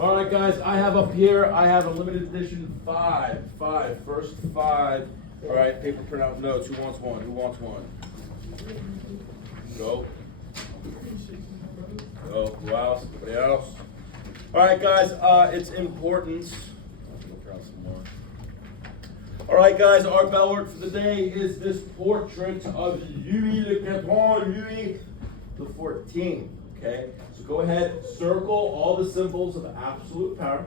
All right, guys, I have up here, I have a limited edition first five. All right, paper printout notes. Who wants one? Who wants one? Go. Go. Who else? Anybody else? All right, guys, it's important. All right, guys, our bell word for the day is this portrait of Louis le Quatorze, Louis the 14th. Okay, so go ahead, circle all the symbols of absolute power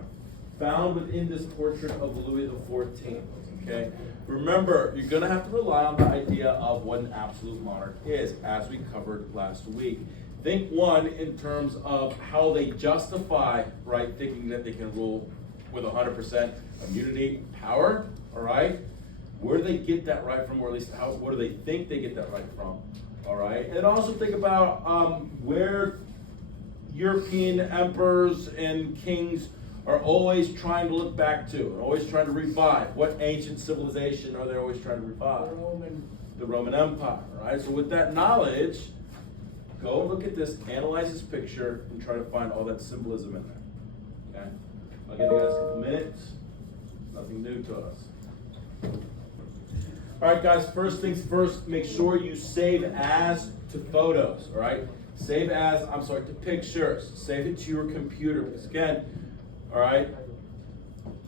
found within this portrait of Louis the 14th. Okay, remember, you're going to have to rely on the idea of what an absolute monarch is, as we covered last week. Think one in terms of how they justify, right, thinking that they can rule with 100% immunity power. All right, where do they get that right from, or at least what do they think they get that right from? All right, and also think about where European emperors and kings are always trying to look back to, and always trying to revive. What ancient civilization are they always trying to revive? The Roman Empire. All right, so with that knowledge, go look at this, analyze this picture, and try to find all that symbolism in there. Okay, I'll give you guys a couple minutes. Nothing new to us. All right, guys, first things first, make sure you save as to photos, all right? Save as, to pictures. Save it to your computer, because again, all right,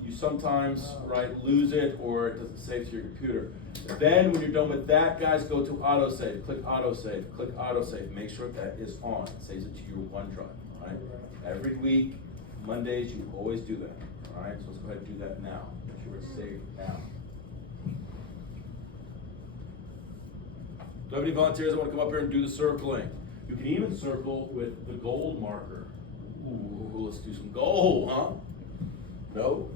you sometimes, right, lose it or it doesn't save to your computer. Then when you're done with that, guys, go to autosave. Click autosave, click autosave. Make sure that is on. It saves it to your OneDrive, all right? Every week, Mondays, you always do that, all right? So let's go ahead and do that now. Make sure it's saved now. Do I have any volunteers that want to come up here and do the circling? You can even circle with the gold marker. Ooh, let's do some gold, huh? No?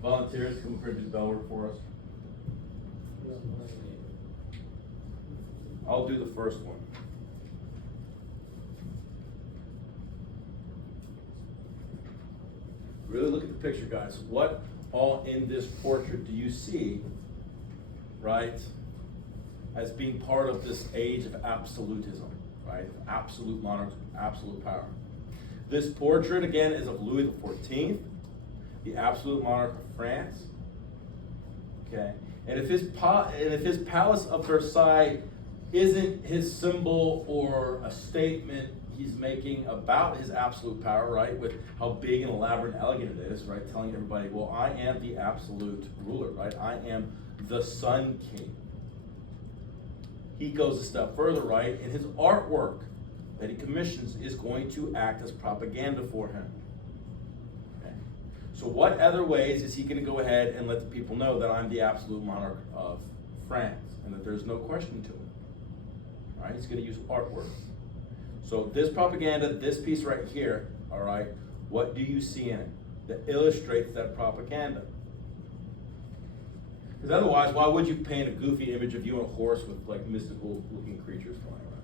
Volunteers, come up here and do the bell word for us. I'll do the first one. Really look at the picture, guys. What all in this portrait do you see, right, as being part of this age of absolutism, right? Absolute monarchs, absolute power. This portrait, again, is of Louis XIV, the absolute monarch of France. Okay, and if his palace of Versailles isn't his symbol or a statement he's making about his absolute power, right, with how big and elaborate and elegant it is, right, telling everybody, well, I am the absolute ruler, right? I am the Sun King. He goes a step further, right? And his artwork that he commissions is going to act as propaganda for him. Okay. So what other ways is he going to go ahead and let the people know that I'm the absolute monarch of France and that there's no question to it? All right, he's going to use artwork. So this propaganda, this piece right here, all right, what do you see in it that illustrates that propaganda? Because otherwise, why would you paint a goofy image of you on a horse with like mystical looking creatures flying around?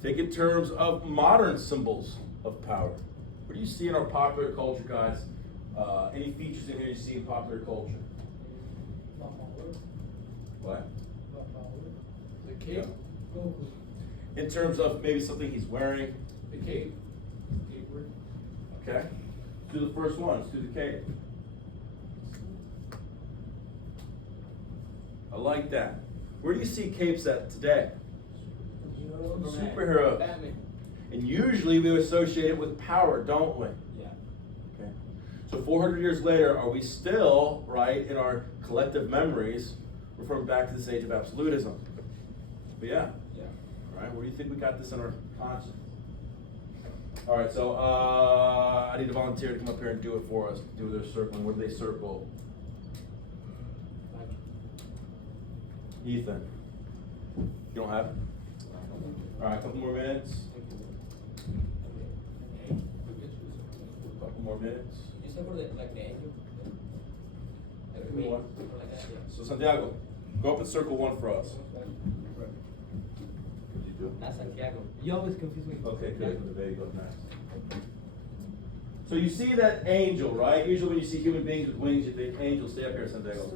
Think in terms of modern symbols of power. What do you see in our popular culture, guys? Any features in here you see in popular culture? What? The cape. In terms of maybe something he's wearing. The cape. Okay. Let's do the first one. Let's do the cape. I like that. Where do you see capes at today? Superhero. Batman. And usually we associate it with power, don't we? Yeah. Okay. So 400 years later, are we still, right, in our collective memories, referring back to this age of absolutism? But yeah. Yeah. All right. Where do you think we got this in our conscience? All right. So I need a volunteer to come up here and do it for us. Do their circling. What do they circle? Ethan. You don't have it? All right. A couple more minutes. Couple more minutes. You said for the like the angel. Like Me. me. Or like that, yeah. So Santiago, go up and circle one for us. What did you do? Not Santiago. You always confuse me. Okay, good. There you go. Next. So you see that angel, right? Usually when you see human beings with wings, you think angel. Stay up here, Santiago.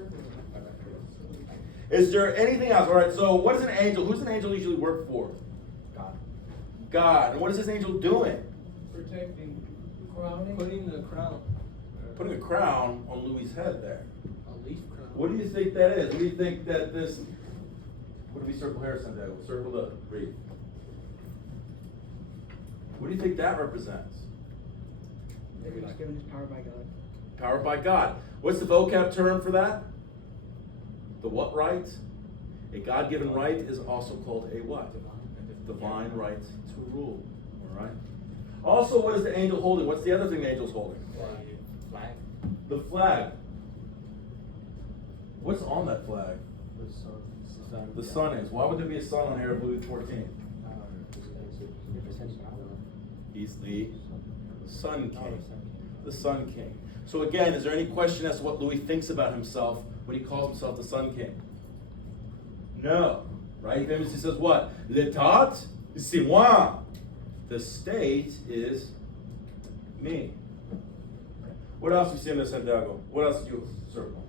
Is there anything else? All right. So what is an angel? Who's an angel usually work for? God. God. And what is this angel doing? Protecting, crowning. Putting the crown. Putting a crown on Louis' head there. A leaf crown. What do you think that is? What do you think that this, what do we circle here, Santiago? Circle the wreath. What do you think that represents? He was given his power by God. Powered by God. What's the vocab term for that? The what right? A God-given right is also called a what? Divine right to rule. All right. Also, what is the angel holding? What's the other thing the angel's holding? Flag. The flag. What's on that flag? The sun. The sun is. Why would there be a sun on here of Louis XIV? He's the Sun King. The Sun King. So again, is there any question as to what Louis thinks about himself when he calls himself the Sun King? No. Right? He famously says what? L'état, c'est moi. The state is me. What else do you see in this, Santiago? What else do you circle?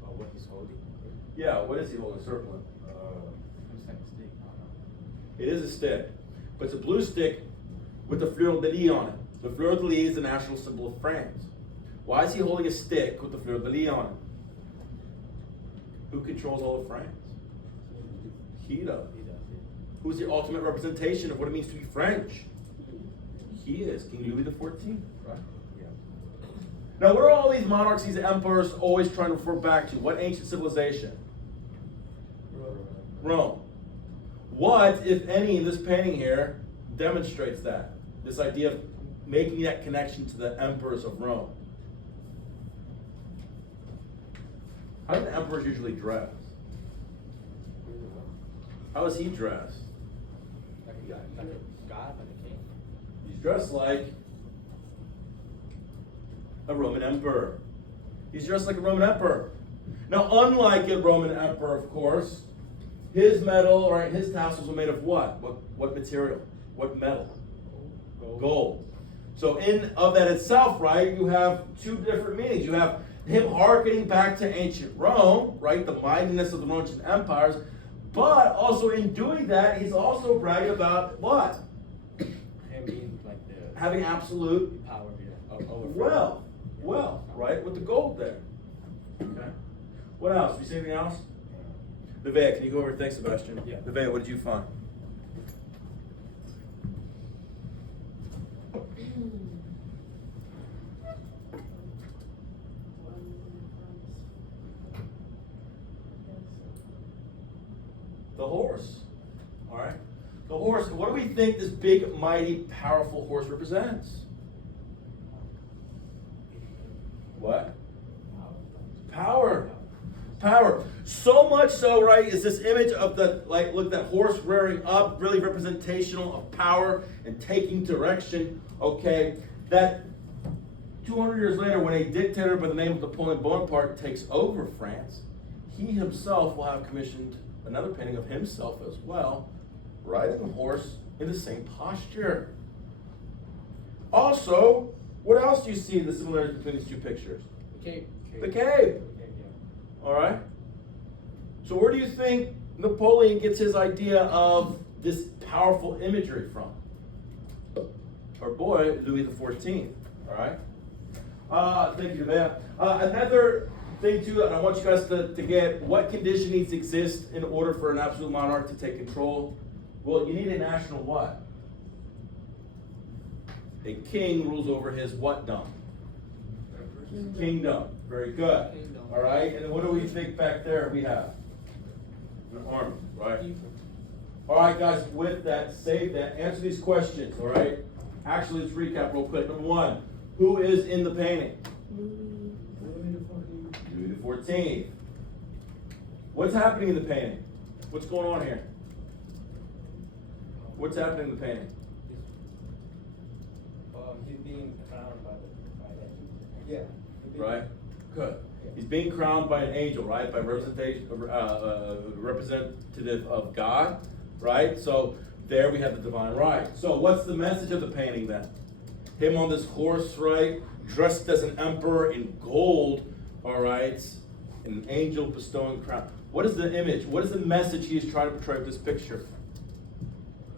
What he's holding. Yeah, what is he holding? Circling. Looks like a stick. I don't know. It is a stick, but it's a blue stick with the fleur de lis on it. The fleur de lis is the national symbol of France. Why is he holding a stick with the fleur de lis on it? Who controls all of France? He does. Who's the ultimate representation of what it means to be French? He is King Louis XIV, right? Yeah. Now, what are all these monarchs, these emperors, always trying to refer back to? What ancient civilization? Rome. What, if any, in this painting here demonstrates that? This idea of making that connection to the emperors of Rome. How do the emperors usually dress? How is he dressed? Like a god, like a king. He's dressed like a Roman emperor. He's dressed like a Roman emperor. Now, unlike a Roman emperor, of course, his medal, right, his tassels were made of what? What material? What metal? Gold. So in of that itself, right, you have two different meanings. You have him hearkening back to ancient Rome, right, the mightiness of the Roman empires, but also in doing that, he's also bragging about what? Him being like the Having absolute power over wealth, right, with the gold there. Okay. What else? Do you see anything else? Nevea, can you go over? Thanks, Sebastian. Yeah. Nevea, what did you find? The horse. All right. The horse. What do we think this big, mighty, powerful horse represents? What? Power. Power. So much so, right, is this image of the, like, look, that horse rearing up, really representational of power and taking direction, okay, that 200 years later, when a dictator by the name of Napoleon Bonaparte takes over France, he himself will have commissioned another painting of himself as well, riding a horse in the same posture. Also, what else do you see in the similarities between these two pictures? The cape. The cape. All right. So where do you think Napoleon gets his idea of this powerful imagery from? Our boy, Louis XIV. All right. Thank you, Nevea. Another thing too, and I want you guys to get, what condition needs to exist in order for an absolute monarch to take control? Well, you need a national what? A king rules over his what dom? Kingdom. Very good. Kingdom. All right. And then what do we think back there we have? An army, right? All right, guys, with that, save that. Answer these questions, all right? Actually, let's recap real quick. Number one, who is in the painting? Louis XIV. What's happening in the painting? What's going on here? What's happening in the painting? He's being crowned by that. Yeah. Right? Good. He's being crowned by an angel, right? By representation, representative of God, right? So there we have the divine right. So what's the message of the painting then? Him on this horse, right? Dressed as an emperor in gold, all right? and an angel bestowing crown. What is the image? What is the message he is trying to portray with this picture?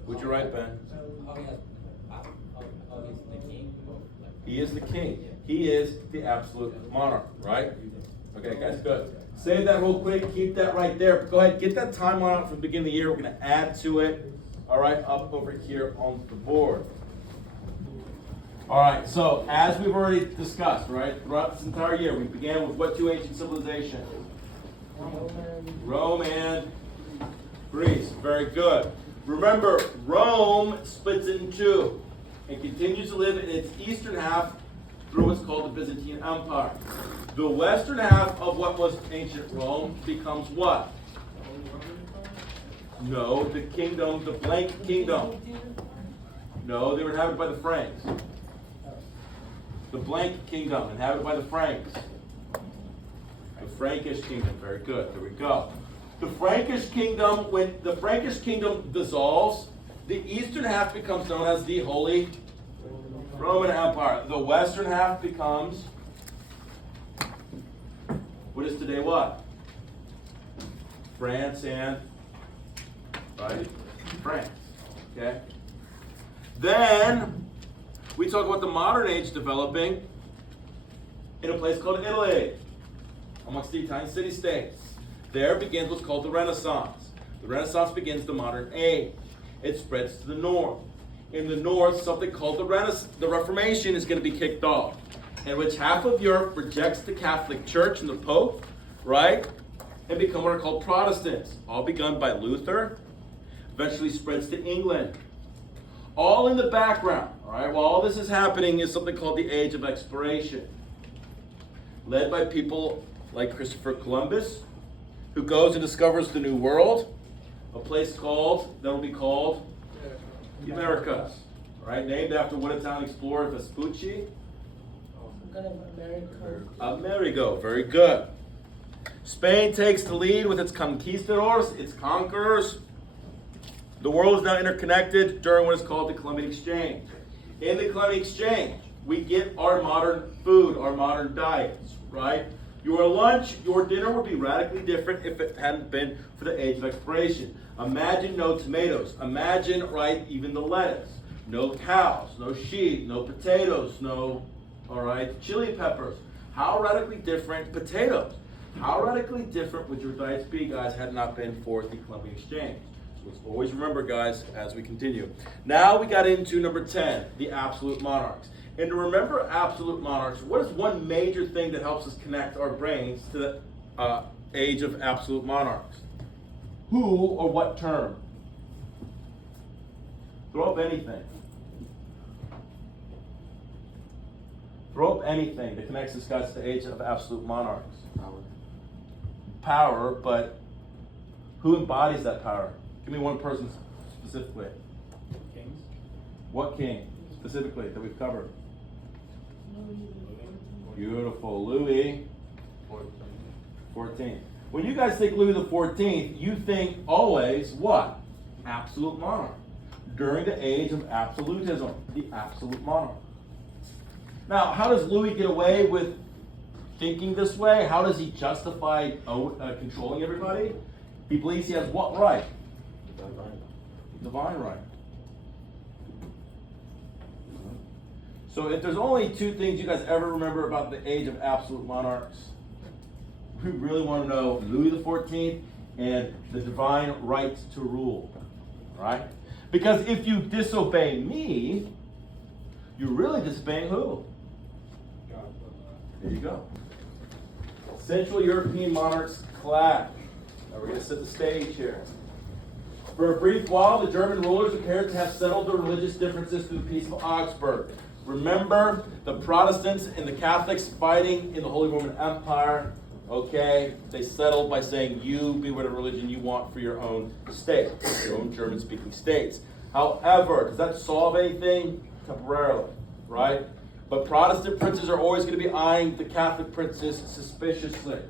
Would you write, Ben? He is the king. He is the absolute monarch, right? Okay, guys, good. Save that real quick. Keep that right there. Go ahead, get that timeline out from the beginning of the year. We're going to add to it. All right, up over here on the board. All right, so as we've already discussed, right, throughout this entire year, we began with what two ancient civilizations? Rome and Greece. Very good. Remember, Rome splits in two and continues to live in its eastern half through what's called the Byzantine Empire. The western half of what was ancient Rome becomes what? No, the kingdom, the blank kingdom. No, they were inhabited by the Franks. The blank kingdom, inhabited by the Franks. The Frankish kingdom, very good, there we go. The Frankish kingdom, when the Frankish kingdom dissolves, the eastern half becomes known as the Holy Roman Empire. The western half becomes, what is today what? France and, right? France, okay? Then, we talk about the modern age developing in a place called Italy, amongst the Italian city-states. There begins what's called the Renaissance. The Renaissance begins the modern age. It spreads to the north. In the north, something called the Reformation is going to be kicked off, in which half of Europe rejects the Catholic Church and the Pope, right, and become what are called Protestants, all begun by Luther, eventually spreads to England. All in the background, all right, while all this is happening is something called the Age of Exploration, led by people like Christopher Columbus, who goes and discovers the New World, a place called, that will be called the Americas, right? Named after what Italian explorer Vespucci? Amerigo, very good. Spain takes the lead with its conquistadors, its conquerors. The world is now interconnected during what is called the Columbian Exchange. In the Columbian Exchange, we get our modern food, our modern diets, right? Your lunch, your dinner would be radically different if it hadn't been for the Age of Exploration. Imagine no tomatoes. Imagine, right, even the lettuce. No cows, no sheep, no potatoes, no, all right, chili peppers. How radically different potatoes? How radically different would your diets be, guys, had it not been for the Columbian Exchange? So let's always remember, guys, as we continue. Now we got into number 10, the absolute monarchs. And to remember absolute monarchs, what is one major thing that helps us connect our brains to the age of absolute monarchs? Who or what term? Throw up anything. Throw up anything that connects us, guys, to the age of absolute monarchs. Power, but who embodies that power? Give me one person specifically. Kings. What king specifically that we've covered? Beautiful. Louis 14. When you guys think Louis the 14th, you think always what? Absolute monarch. During the age of absolutism, the absolute monarch. Now, how does Louis get away with thinking this way? How does he justify controlling everybody? He believes he has what right? Divine right. So if there's only two things you guys ever remember about the age of absolute monarchs, we really want to know Louis XIV and the divine right to rule, right? Because if you disobey me, you're really disobeying who? There you go. Central European monarchs clash. Now we're going to set the stage here. For a brief while, the German rulers appeared to have settled their religious differences through the Peace of Augsburg. Remember the Protestants and the Catholics fighting in the Holy Roman Empire. Okay, they settled by saying, you be whatever religion you want for your own state, your own German-speaking states. However, does that solve anything? Temporarily, right? But Protestant princes are always going to be eyeing the Catholic princes suspiciously.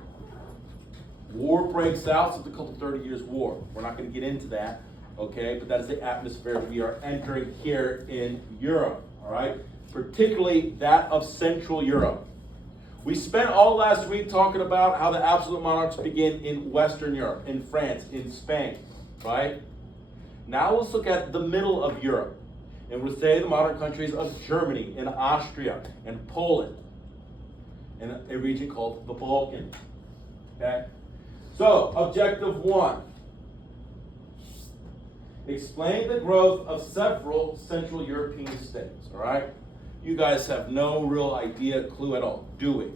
War breaks out, something called the 30 Years' War. We're not going to get into that, okay? But that is the atmosphere we are entering here in Europe, all right? Particularly that of Central Europe, We spent all last week talking about how the absolute monarchs begin in Western Europe, in France, in Spain, right? Now let's look at the middle of Europe. And we'll say the modern countries of Germany and Austria and Poland and a region called the Balkans. Okay? So, objective 1. Explain the growth of several Central European states. All right? You guys have no real idea, clue at all, do we?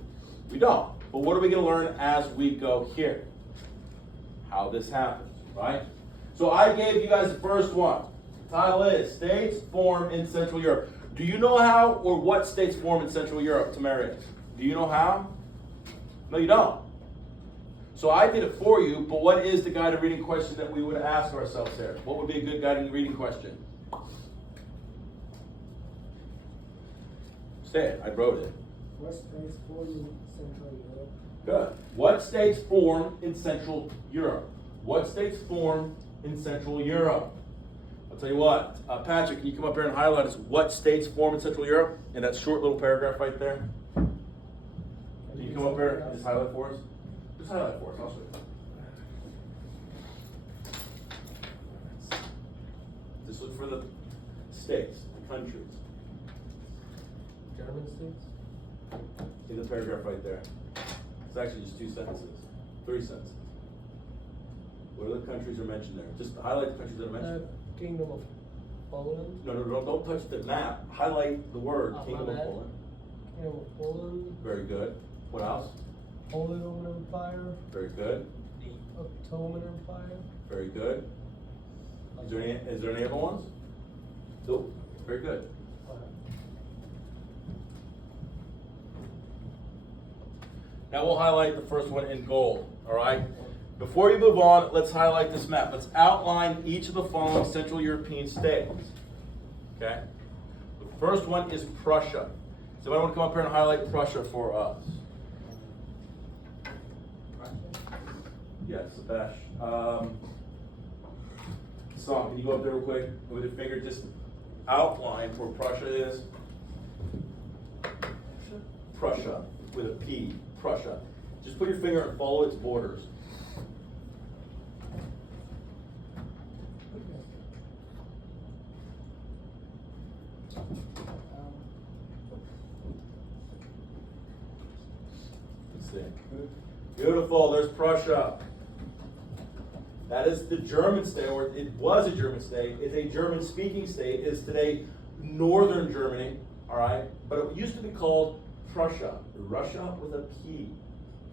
We don't. But what are we going to learn as we go here? How this happens, right? So I gave you guys the first one. The title is States Form in Central Europe. Do you know how or what states form in Central Europe, Tamarius? Do you know how? No, you don't. So I did it for you, but what is the guided reading question that we would ask ourselves here? What would be a good guided reading question? Say it. I wrote it. What states form in Central Europe? Good. What states form in Central Europe? What states form in Central Europe? I'll tell you what. Patrick, can you come up here and highlight us what states form in Central Europe in that short little paragraph right there? Can you come up here and just highlight for us? Just highlight for us. I'll show you. Just look for the states, the countries. German states? In the paragraph right there. It's actually just 2 sentences. 3 sentences. What other countries are mentioned there? Just highlight the countries that are mentioned. Kingdom of Poland. No, don't touch the map. Highlight the word Oh, Kingdom my of bad. Poland. Kingdom of Poland. Very good. What else? Holy Roman Empire. Very good. Ottoman Empire. Very good. Is there any other ones? Nope. Very good. Now we'll highlight the first one in gold. All right. Before you move on, let's highlight this map. Let's outline each of the following Central European states. Okay? The first one is Prussia. So I want to come up here and highlight Prussia for us. Yes, Sebastian. Song, can you go up there real quick with your finger? Just outline where Prussia is. Prussia with a P. Prussia. Just put your finger and follow its borders. Let's see. Beautiful. There's Prussia. That is the German state, or it was a German state. It's a German-speaking state. It is today northern Germany. All right, but it used to be called Prussia. Russia with a P.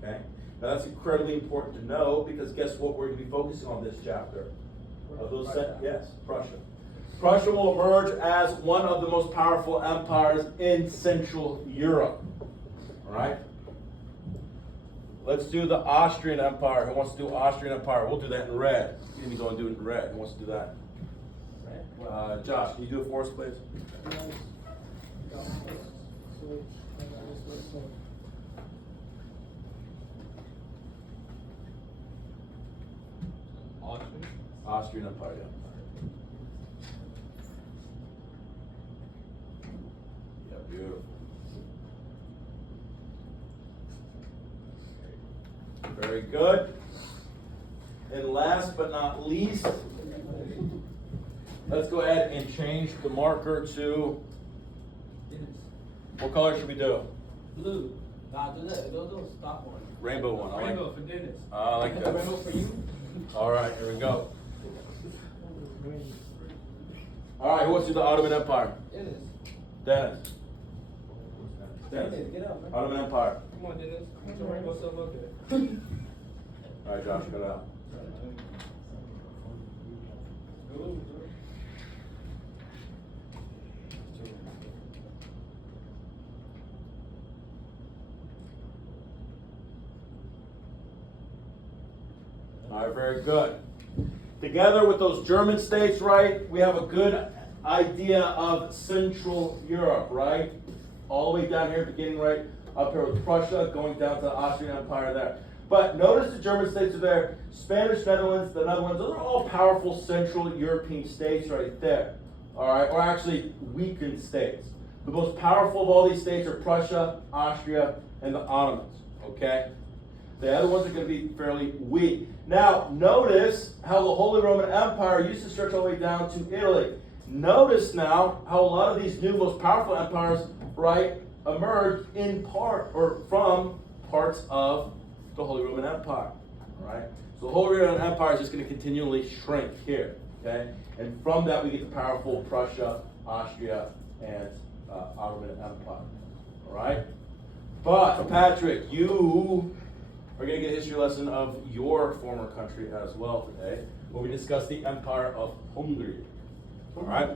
Okay. Now that's incredibly important to know because guess what? We're going to be focusing on this chapter. Of those, yes, Prussia. Prussia will emerge as one of the most powerful empires in Central Europe. All right. Let's do the Austrian Empire. Who wants to do Austrian Empire? We'll do that in red. You can go and do it in red. Who wants to do that? Josh, can you do it for us, please? Austrian Empire, yeah. Yeah, beautiful. Very good. And last but not least, let's go ahead and change the marker to, what color should we do? Blue. Nah, do that. Go stop one. Rainbow one. I like Rainbow for Dennis. I like that. Rainbow for you. All right, here we go. All right, who wants to do the Ottoman Empire? Dennis. Dennis. Dennis, get up, man. Ottoman Empire. Come on, Dennis. Put your rainbow stuff up there. All right, Josh, cut it out. All right, very good. Together with those German states, right, we have a good idea of Central Europe, right? All the way down here, beginning right up here with Prussia, going down to the Austrian Empire there. But notice the German states are there. Spanish, Netherlands, the Netherlands, those are all powerful Central European states right there. All right, or actually weakened states. The most powerful of all these states are Prussia, Austria, and the Ottomans, okay? The other ones are going to be fairly weak. Now, notice how the Holy Roman Empire used to stretch all the way down to Italy. Notice now how a lot of these new, most powerful empires, right, emerged in part or from parts of the Holy Roman Empire, all right? So the Holy Roman Empire is just going to continually shrink here, okay? And from that, we get the powerful Prussia, Austria, and Ottoman Empire, all right? But, Patrick, you are going to get a history lesson of your former country as well today, where we discuss the Empire of Hungary. All right.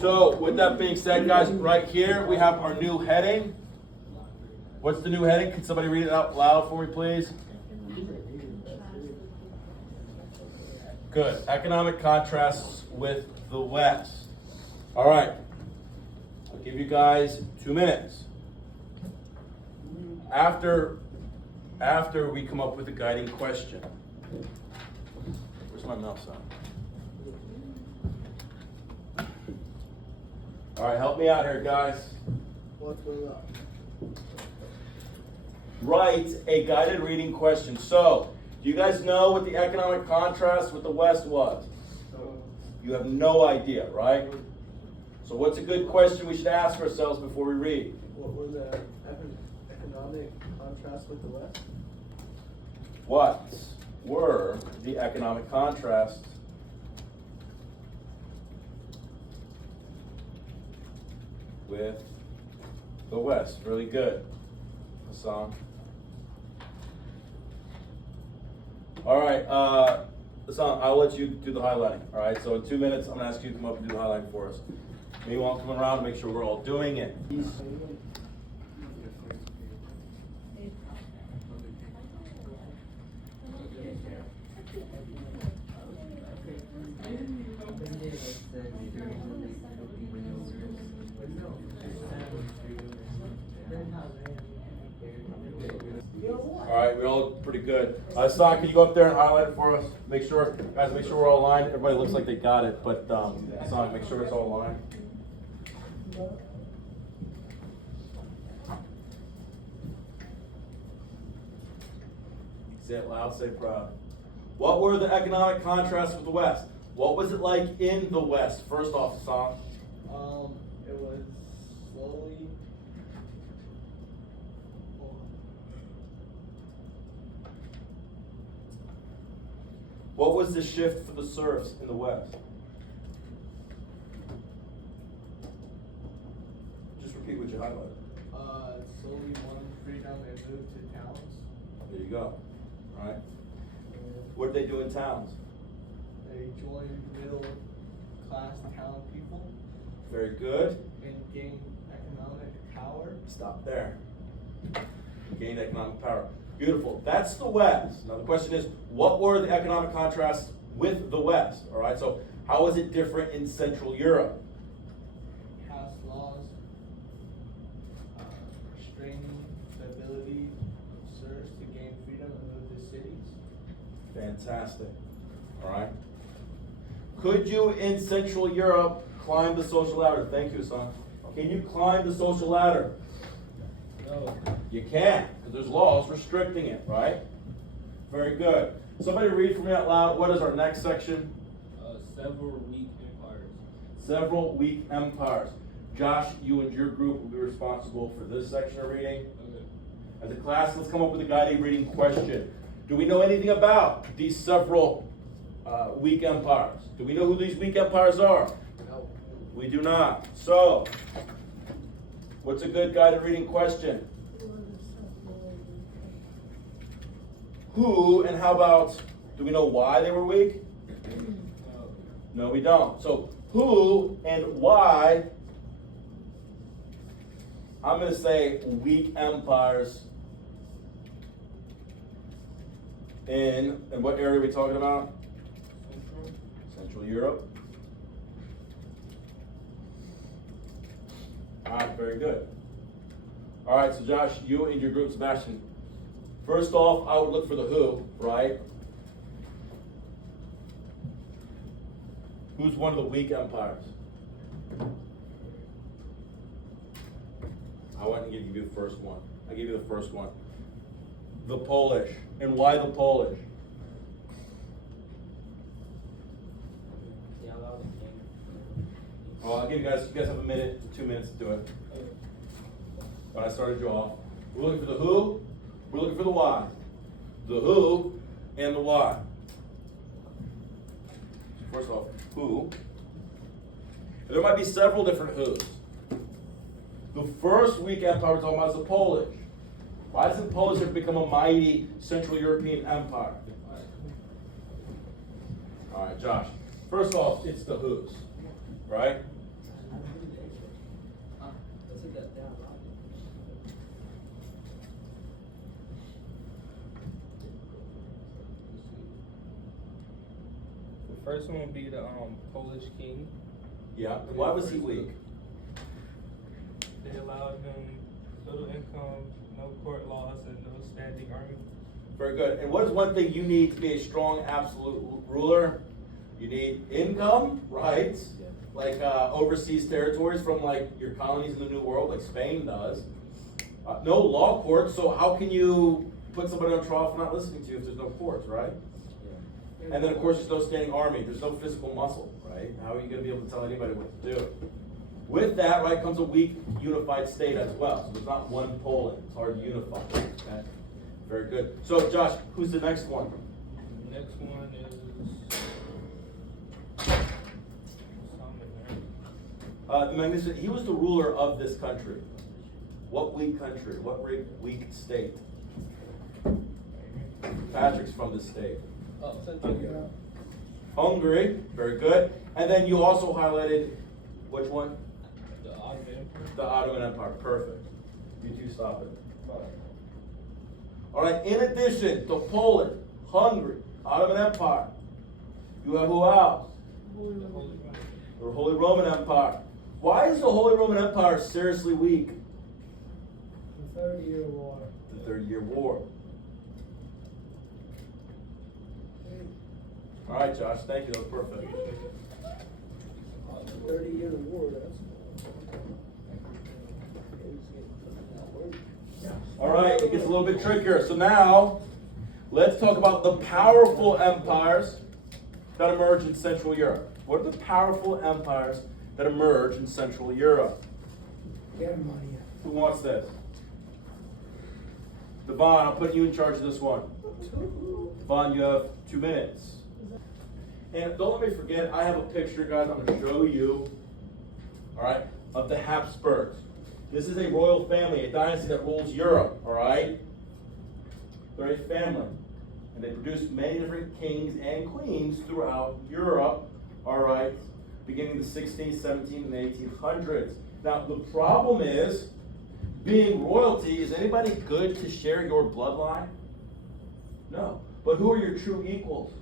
So, with that being said, guys, right here we have our new heading. What's the new heading? Can somebody read it out loud for me, please? Good. Economic contrasts with the West. All right. I'll give you guys 2 minutes. After we come up with a guiding question. Where's my mouse at? All right, help me out here, guys. What's going on? Write a guided reading question. So, do you guys know what the economic contrast with the West was? You have no idea, right? So what's a good question we should ask ourselves before we read? What were the economic contrasts with the West? What were the economic contrasts with the West? Really good, Hassan. All right, Hassan, I'll let you do the highlighting. All right, so in 2 minutes, I'm gonna ask you to come up and do the highlighting for us. Meanwhile, I'm coming around to make sure we're all doing it. All right, we all look pretty good. Hassan, can you go up there and highlight it for us? Make sure, guys, make sure we're all aligned. Everybody looks like they got it, but Hassan, make sure it's all aligned. Say it loud, say proud. What were the economic contrasts with the West? What was it like in the West? First off, Hassan. It was slowly. What was the shift for the serfs in the West? Just repeat what you highlighted. Slowly won freedom and moved to towns. There you go. All right. What did they do in towns? They joined middle class town people Very good. and gained economic power. Stop there. Gained economic power. Beautiful. That's the West. Now the question is, what were the economic contrasts with the West? All right. So how was it different in Central Europe? Passed laws restraining the ability of serfs to gain freedom and move to cities. Fantastic. All right. Could you in Central Europe climb the social ladder? Thank you, son. Can you climb the social ladder? No. You can't, because there's laws restricting it, right? Very good. Somebody read for me out loud. What is our next section? Several weak empires. Several weak empires. Josh, you and your group will be responsible for this section of reading. Okay. As a class, let's come up with a guiding reading question. Do we know anything about these several weak empires? Do we know who these weak empires are? No. We do not. So, what's a good guided reading question? Who and how about, do we know why they were weak? No, we don't. So, who and why, I'm going to say weak empires in what area are we talking about? Central Europe. All right, very good. All right, so Josh, you and your group, Sebastian, first off, I would look for the who, right? Who's one of the weak empires? I want to give you the first one. I gave you the first one. The Polish. And why the Polish? They allow the king. Well, I'll give you guys have a minute to 2 minutes to do it. But I started you off. We're looking for the who, we're looking for the why. The who and the why. First off, who. There might be several different who's. The first weak empire we're talking about is the Polish. Why doesn't Polish have become a mighty Central European empire? All right, Josh. First off, it's the who's, right? Let's hit that down. The first one would be the Polish king. Yeah. Why was he weak? They allowed him little income, no court laws, and no standing army. Very good. And what is one thing you need to be a strong absolute ruler? You need income, right? Like overseas territories from like your colonies in the New World, like Spain does. No law courts, so how can you put somebody on trial for not listening to you if there's no courts, right? And then of course there's no standing army, there's no physical muscle, right? How are you going to be able to tell anybody what to do? With that, right, comes a weak unified state as well. So there's not one Poland, it's hard to unify. Okay? Very good. So Josh, who's the next one? The next one is The Magnificent, he was the ruler of this country. What weak country? What weak state? Patrick's from this state. Oh, Central Europe. Hungary, very good. And then you also highlighted, which one? the Ottoman Empire. The Ottoman Empire, perfect. You two stop it. All right, in addition to Poland, Hungary, Ottoman Empire, you have who else? The Holy Roman. The Holy Roman Empire. Why is the Holy Roman Empire seriously weak? The 30-Year War. The 30-Year War. All right, Josh, thank you, that was perfect. 30-Year War, that's. All right, it gets a little bit trickier. So now, let's talk about the powerful empires that emerge in Central Europe. What are the powerful empires that emerge in Central Europe? Germany. Who wants this? Devon, I'll put you in charge of this one. Devon, you have 2 minutes. And don't let me forget, I have a picture, guys, I'm going to show you, all right, of the Habsburgs. This is a royal family, a dynasty that rules Europe, all right? They're a family, and they produced many different kings and queens throughout Europe, all right, beginning the 16th, 17th, and 1800s. Now, the problem is, being royalty, is anybody good to share your bloodline? No. But who are your true equals?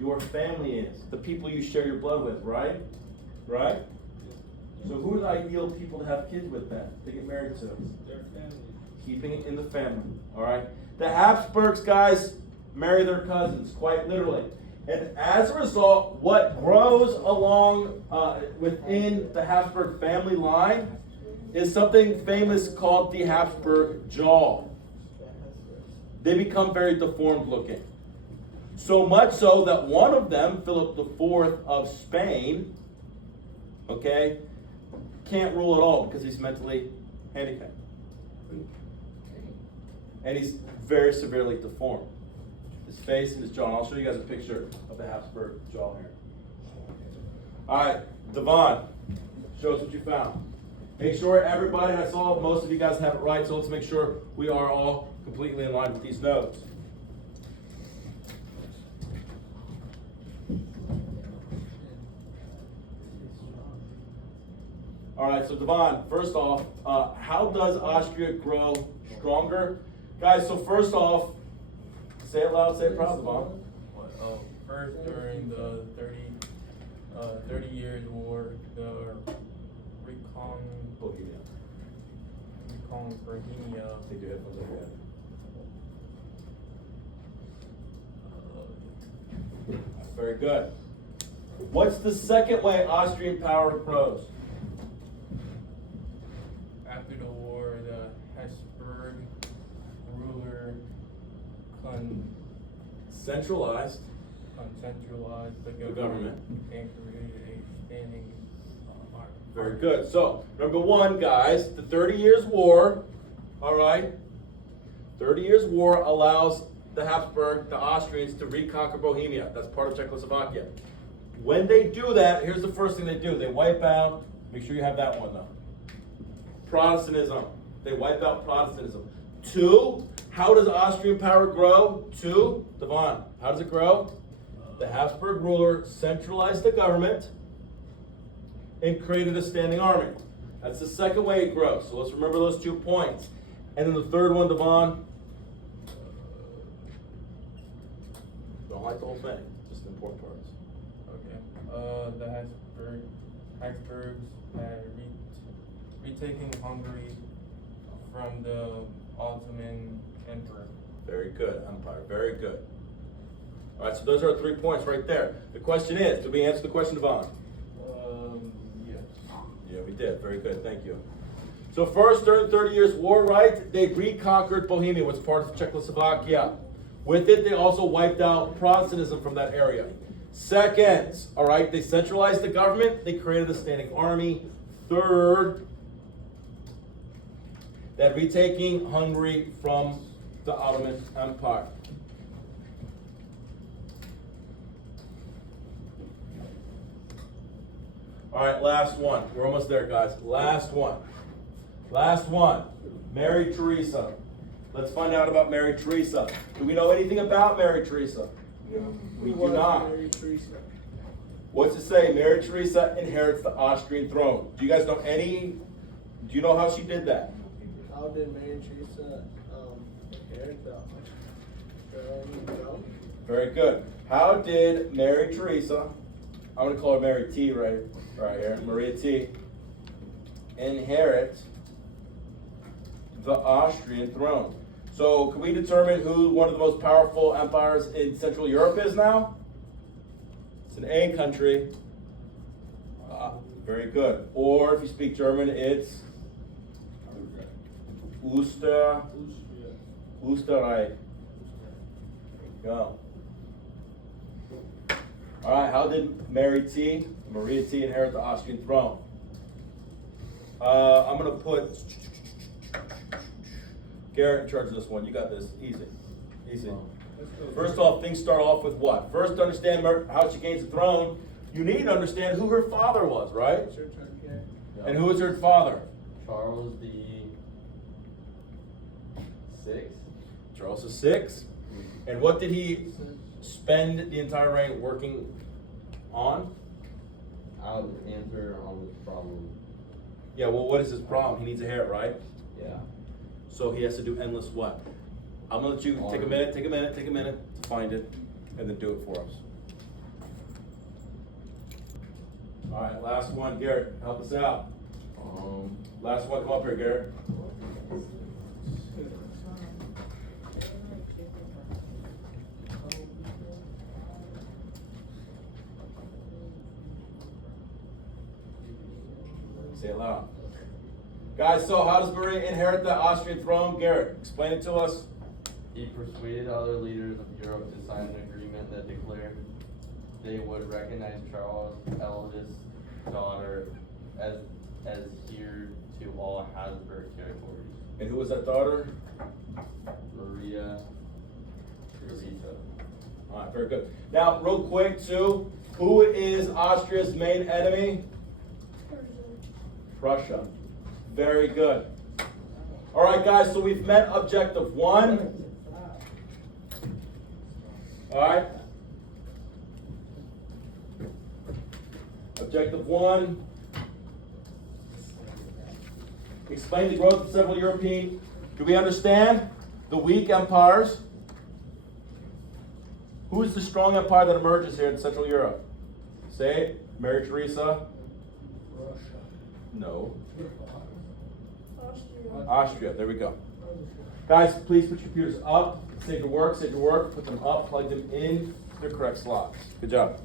Your family is. The people you share your blood with, right? Right? So who are the ideal people to have kids with then? To get married to? Their family. Keeping it in the family. Alright? The Habsburgs, guys, marry their cousins, quite literally. And as a result, what grows along within the Habsburg family line is something famous called the Habsburg jaw. They become very deformed looking. So much so that one of them, Philip IV of Spain, okay, can't rule at all because he's mentally handicapped. And he's very severely deformed. His face and his jaw. And I'll show you guys a picture of the Habsburg jaw here. All right, Devon, show us what you found. Make sure everybody, I saw most of you guys have it right, so let's make sure we are all completely in line with these notes. All right, so Devon, first off, how does Austria grow stronger? Guys, so first off, say it loud, say it proud, Devon. First, during the 30 Years' War, the recon Bohemia. Take your headphones over your head. Very good. What's the second way Austrian power grows? After the war, the Centralized. Centralized the government. and created a standing army. Very good. So, number one, guys, the 30 Years' War, all right? 30 Years' War allows the Habsburg, the Austrians, to reconquer Bohemia. That's part of Czechoslovakia. When they do that, here's the first thing they do. They wipe out, make sure you have that one though, Protestantism. They wipe out Protestantism. Two, how does Austrian power grow? Two, Devon, how does it grow? The Habsburg ruler centralized the government and created a standing army. That's the second way it grows. So let's remember those 2 points. And then the third one, Devon. Don't like the whole thing, just the important parts. Okay. The Habsburgs had retaken Hungary from the Ottoman Emperor. Very good, Empire, very good. All right, so those are our 3 points right there. The question is, did we answer the question, Devon? Yes. Yeah, we did. Very good. Thank you. So first, during the 30 Years' War, right, they reconquered Bohemia, which was part of Czechoslovakia. With it, they also wiped out Protestantism from that area. Second, all right, they centralized the government. They created a standing army. Third, that retaking Hungary from the Ottoman Empire. All right, last one. We're almost there, guys. Last one. Last one. Mary Teresa. Let's find out about Mary Teresa. Do we know anything about Mary Teresa? We do not. Mary Teresa. What's it say? Mary Teresa inherits the Austrian throne. Do you guys know any? Do you know how she did that? How did Mary Teresa inherit the throne? Very good. How did Mary Teresa, I'm going to call her Mary T right here, Maria T, inherit the Austrian throne? So can we determine who one of the most powerful empires in Central Europe is now? It's an A country. Very good. Or if you speak German, it's Österreich. There you go. All right, how did Maria T inherit the Austrian throne? I'm going to put Garrett in charge of this one. You got this. Easy. Easy. First off, things start off with what? First, to understand how she gains the throne, you need to understand who her father was, right? It's your turn, Garrett. And who was her father? Charles the Sixth. Charles VI. And what did he spend the entire reign working on? I'll answer on this problem. Yeah, well, what is his problem? He needs a hair, right? Yeah. So he has to do endless what? I'm gonna let you take a minute to find it, and then do it for us. All right, last one, Garrett, help us out. Last one, come up here, Garrett. Say it loud. Guys, so how does Maria inherit the Austrian throne? Garrett, explain it to us. He persuaded other leaders of Europe to sign an agreement that declared they would recognize Charles' eldest daughter as heir to all Habsburg territories. And who was that daughter? Maria Theresa. All right, very good. Now, real quick, too, who is Austria's main enemy? Prussia. Very good. All right, guys, so we've met objective 1. All right. Objective 1. Explain the growth of several European. Do we understand the weak empires? Who is the strong empire that emerges here in Central Europe? Say it. Mary Teresa. Russia. No. Austria. Austria. There we go. Guys, please put your computers up. Save your work. Put them up. Plug them in their correct slots. Good job.